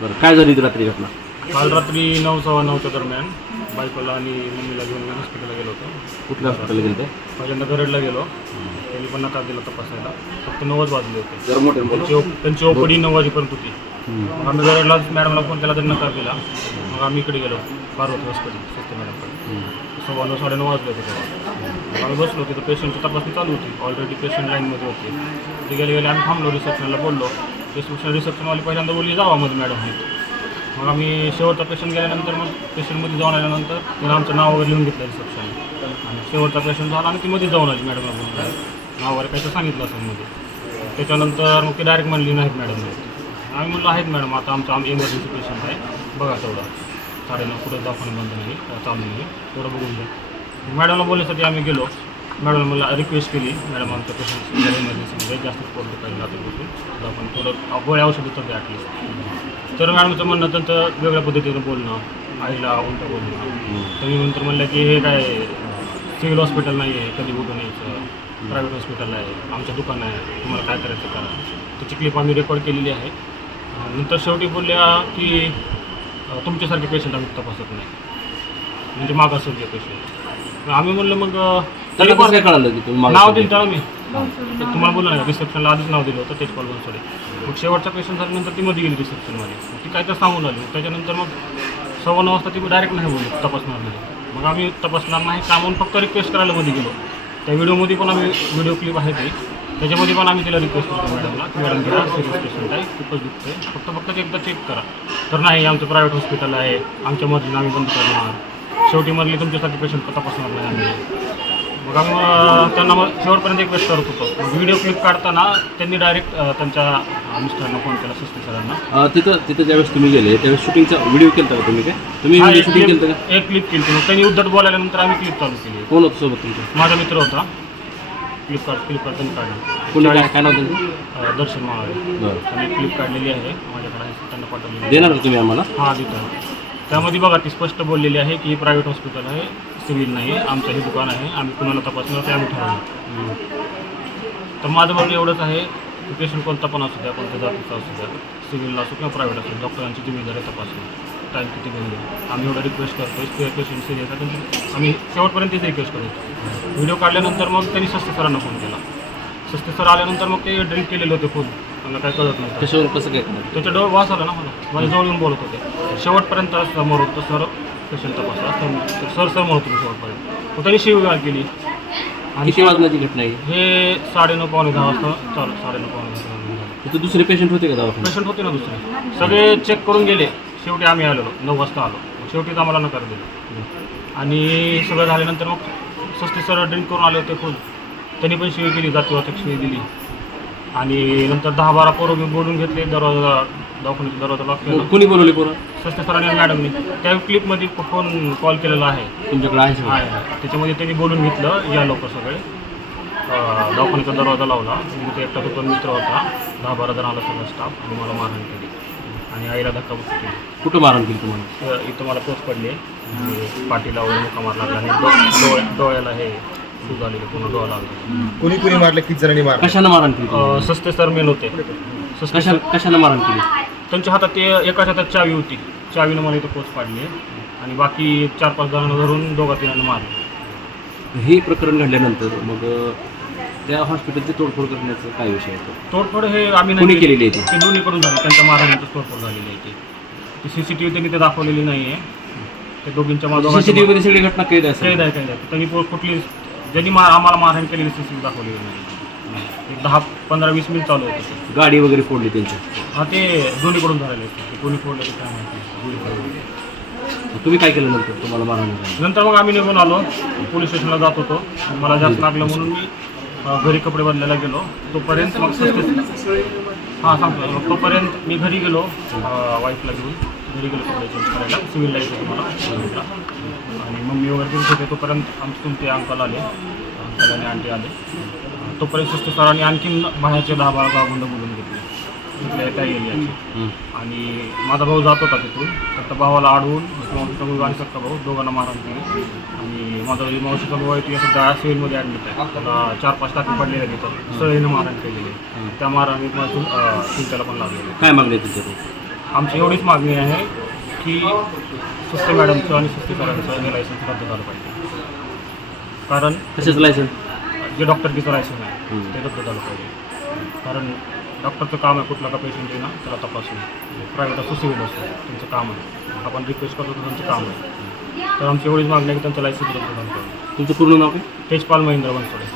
बरं काय झाली ती रात्री घटना? काल रात्री नऊ सव्वा नऊच्या दरम्यान बायकोला आणि मम्मीला घेऊन मी हॉस्पिटलला गेलो होतो. कुठल्या हॉस्पिटलला गेले ते पहिल्यांदा गरडला गेलो. त्यांनी पण नकार दिला तपासायला. फक्त नव्वद वाजले होते. जर मोठे त्यांची ओ- त्यांची ओपडी नऊ वाजेपर्यंत होती. मग आम्ही गरडलाच मॅडमला फोन केला तरी नकार दिला. मग आम्ही इकडे गेलो पार्वती हॉस्पिटल स्वस्त मॅडमकडे. सव्वा नऊ साडेनऊ वाजले होते तेव्हा. मग आम्ही बसलो तिथं पेशंटची तपासणी चालू होती. ऑलरेडी पेशंट लाईनमध्ये होते. ते गेले गेले आम्ही थांबलो रिसेप्शनला बोललो. रिसेप्शन रिसेप्शनवाले पहिल्यांदा बोलली जावामध्ये मॅडम आहेत मग आम्ही शेवटचा पेशंट गेल्यानंतर मग पेशंटमध्ये जाऊन आल्यानंतर तिने आमचं नाव वगैरे लिहून घेतलं रिसेप्शन आणि शेवटचा पेशंट झाला आणि ती मध्ये जाऊन आली मॅडमला बोलून नाव वगैरे काही तर सांगितलं असेल मध्ये त्याच्यानंतर मग ते डायरेक्ट म्हणली नाहीत मॅडम आम्ही म्हणलं आहेत मॅडम आता आमचं आम्ही इमर्जन्सी पेशंट आहे. बघा तेवढं. साडेनऊ कुठं दाखवणं बंद नाही चालू नाही तेवढं बघून घ्या. मॅडमला बोलण्यासाठी आम्ही गेलो. मॅडम मला रिक्वेस्ट केली. मॅडम आमच्या पेशंट इमर्जन्सीमध्ये जास्त पोट दुखायला जातो बसून आपण थोडं गोळ्या औषध तर ॲटलीस्ट तर मॅडमचं म्हणणं त्यांचं वेगळ्या पद्धतीनं बोलणं आईला उलटं बोलणं. तर मी नंतर म्हणलं की हे काय सिव्हिल हॉस्पिटल नाही आहे कधी कुठून यायचं? प्रायव्हेट हॉस्पिटल आहे आमचं दुकान आहे तुम्हाला काय करायचं करा. त्याची क्लिप आम्ही रेकॉर्ड केलेली आहे. नंतर शेवटी बोलल्या की तुमच्यासारखे पेशंट आम्ही तपासत नाही. म्हणजे मागासवर्गीय पेशंट आम्ही म्हणलं मग तरी त्याला कसं काय कळालं की तुम्ही नाव दिलं त्याला मी. ते तुम्हाला बोललं नाही रिसेप्शनला आधीच नाव दिलं होतं तेजपाल बनसोडे मग शेवटचा पेशंट झाल्यानंतर ती मध्ये गेली रिसेप्शनमध्ये मग ती काय तर सांगून आली. मग त्याच्यानंतर मग सव्वा नऊ वाजता ती डायरेक्ट नाही बोलली तपासणार नाही. मग आम्ही तपासणार नाही का म्हणून फक्त रिक्वेस्ट करायला मध्ये गेलो. त्या व्हिडिओमध्ये पण आम्ही व्हिडिओ क्लिप आहे ती. त्याच्यामध्ये पण आम्ही तिला रिक्वेस्ट करतो मॅडमला की मॅडम घ्या सिरियस पेशंट आहे खूपच दुखतंय. फक्त फक्त ते एकदा चेक करा. तर नाही आमचं प्रायव्हेट हॉस्पिटल आहे. आमच्या मधली आम्ही बंद करणार. शेवटी मधली तुमच्यासाठी पेशंट तपासणार नाही आम्ही. मग आम्ही मग त्यांना मग शेवटपर्यंत एक वेस्ट करत होतो. मग व्हिडिओ क्लिप काढताना त्यांनी डायरेक्ट त्यांच्या मिस्टरांना फोन केला सस्ते सरांना. अं, तिथं तिथं ज्यावेळेस तुम्ही गेले त्यावेळेस शूटिंगचा व्हिडिओ केला का तुम्ही काय? तुम्ही हा, एक शूटिंग केलं का? एक क्लिप केली मग त्यांनी उद्धट बोलायल्यानंतर आम्ही क्लिप चालू केली. कोण होतं सोबत तुमच्या माझा मित्र होता. फ्लिपकार्ट फ्लिपकार्ट काढली. कोणी काय काय नाव त्यांचं? अं, दर्शन मावळे बरं. त्यांनी क्लिप काढलेली आहे. माझ्याकडे आहे. त्यांना पाठवलेली देणार का तुम्ही आम्हाला? हा देतो. त्यामध्ये बघा ती स्पष्ट बोललेली आहे की प्रायव्हेट हॉस्पिटल आहे. सिव्हिल नाही आहे आमचं हे दुकान आहे आम्ही कुणाला तपासणार ते आम्ही ठरवू तर माझं म्हणणं एवढंच आहे की पेशंट कोणता पण असू द्या कोणत्या जातीचा असू द्या सिव्हिलला असो किंवा प्रायव्हेट असो डॉक्टरांची जिम्मेदारी तपासणं टाईम किती घेऊन आम्ही एवढं रिक्वेस्ट करतो ते पेशंट सिरियस आहे त्यांची आम्ही शेवटपर्यंत तीच रिक्वेस्ट करतो व्हिडिओ काढल्यानंतर मग त्यांनी सस्ते सरांना फोन केला. सस्ते सर आल्यानंतर मग ते ड्रिंक केलेले होते फुल त्यांना काय कळत नव्हतं. कशावर कसं काय त्याच्या डोळ वास आला ना मला. माझ्या जवळ येऊन बोलत होते. शेवटपर्यंत समोर होतं सर पेशंट तपासा. सर सर सर म्हणत शेवटपर्यंत. मग त्यांनी शिवगाळ केली. आणि किती वाजण्याची घटना आहे? हे साडेनऊ पावणे दहा वाजता चालू साडेनऊ पावणे दहा वाजता. तिथं दुसरे पेशंट होते का दवाखान्यात? पेशंट होते ना दुसरे. सगळे चेक करून गेले. शेवटी आम्ही आलेलो नऊ वाजता आलो. शेवटीच आम्हाला नकार दिला. आणि सगळं झाल्यानंतर मग सस्ते सर ड्रिंक करून आले होते फुल त्यांनी पण शिवी केली जातीवाचक शिवी दिली. आणि नंतर दहा बारा पोरं मी बोलून घेतले दरवाजा दवाखान्याचा दरवाजा लॉक केला. कोणी बोलवले पोरं? सस्ते सरांनी आणि मॅडमनी त्या क्लिपमध्ये फोन कॉल केलेला आहे. तुमच्याकडे आहे सगळं? आहे आहे. त्याच्यामध्ये त्यांनी बोलून घेतलं या लोक सगळे. अं, दवाखान्याचा दरवाजा लावला. मी ते एकटा तो मित्र होता. दहा बारा जण आला सगळा स्टाफ आणि मला मारहाण केली. आणि आईला धक्काबुक्की केली कुठं मारण केली तुम्हाला? तर इथं मला पोच पडली. आणि पाठीला वगैरे मुका मारला लागला. आणि डो- डोळ्या डोळ्याला हे सूज आलेलं पूर्ण डोळा लागला. कुणी कुणी मारलं? किती जणांनी मारलं? कशानं मारण केली? अं, सस्ते सर मेन होते. सस्ते कशा कशानं मारण केली? त्यांच्या हातात ते एकाच हातात चावी होती. चावीनं मला इथं पोच पाडली. आणि बाकी चार पाच जणांना धरून दोघा तिघांना मारलं. हे प्रकरण घडल्यानंतर मग अं, त्या हॉस्पिटलची तोडफोड करण्याचं काय विषय आहे तोडफोड हे आम्ही कोणी नाही केलेली आहे ती? ते दोन्ही करून झाले. त्यांच्या महाराजांचं तोडफोड झालेली आहे ती. ती सी सी टी व्ही त्यांनी ते दाखवलेली नाही आहे ते दोघींच्या मा- दोघांच्या सीसीटीव्ही मध्ये सगळी घटना कैद मा- असेल कैद आहे कैद आहे. त्यांनी कुठली ज्यांनी मा आम्हाला मारहाण केलेली सी सी टी दाखवलेली नाही एक दहा पंधरा वीस मिनिट चालू होते. गाडी वगैरे फोडली त्यांची? हा ते दोन्हीकडून झालेले ते कोणी फोडले ते काय माहिती. तुम्ही काय केलं नंतर? तुम्हाला झालं नंतर मग आम्ही निघून आलो. पोलीस स्टेशनला जात होतो. मला जास्त लागलं म्हणून मी अ, घरी कपडे बदलायला गेलो. तोपर्यंत मग सस्ते हां सांगतो. मग तोपर्यंत मी घरी गेलो वाईफला घेऊन. घरी गेलो कपडे चेंज करायला. सिव्हिलला यायचं होतं मला. सिव्हिलला आणि मम्मी वगैरे होते तोपर्यंत आमचे तुमचे अंकल आले. अंकल आणि आंटी आले. तोपर्यंत सस्ते सरांनी आणखीन बाहेरचे दहा बारा गावबंद बोलून घेतले. इथल्या त्या एरियाचे. आणि माझा भाऊ जात होता तिथून. फक्त भावाला अडवून मावशीचा मुलगा आणि सक्का भाऊ दोघांना मारहाण केली. आणि माझा जो मावशीचा भाऊ आहे ती असं दहा सिव्हिलमध्ये ॲडमिट आहे. त्याला चार पाच टाके पडलेले तिथं. सळीनं मारहाण केलेली त्या मला चुल त्याला पण लागलेलं काय मागणी तुमच्याकडे आमची एवढीच मागणी आहे की सुस्ते मॅडमचं आणि सुस्ते सरांचं हे लायसन्स रद्द झालं पाहिजे. कारण कशाचं लायसन जे डॉक्टरकीचं लायसन्स आहे हम्म. ते रद्द झालं पाहिजे. कारण डॉक्टरचं काम आहे कुठला का पेशंट आहे ना त्याला तपासणं प्रायव्हेट असो सिव्हिल असो त्यांचं काम आहे. आपण रिक्वेस्ट करतो तर त्यांचं काम आहे. तर आमची एवढीच मागणी आहे की त्यांचं लायसन्स रद्द झालं पाहिजे तुमचं पूर्ण नाव काय? तेजपाल महेंद्र बनसोडे.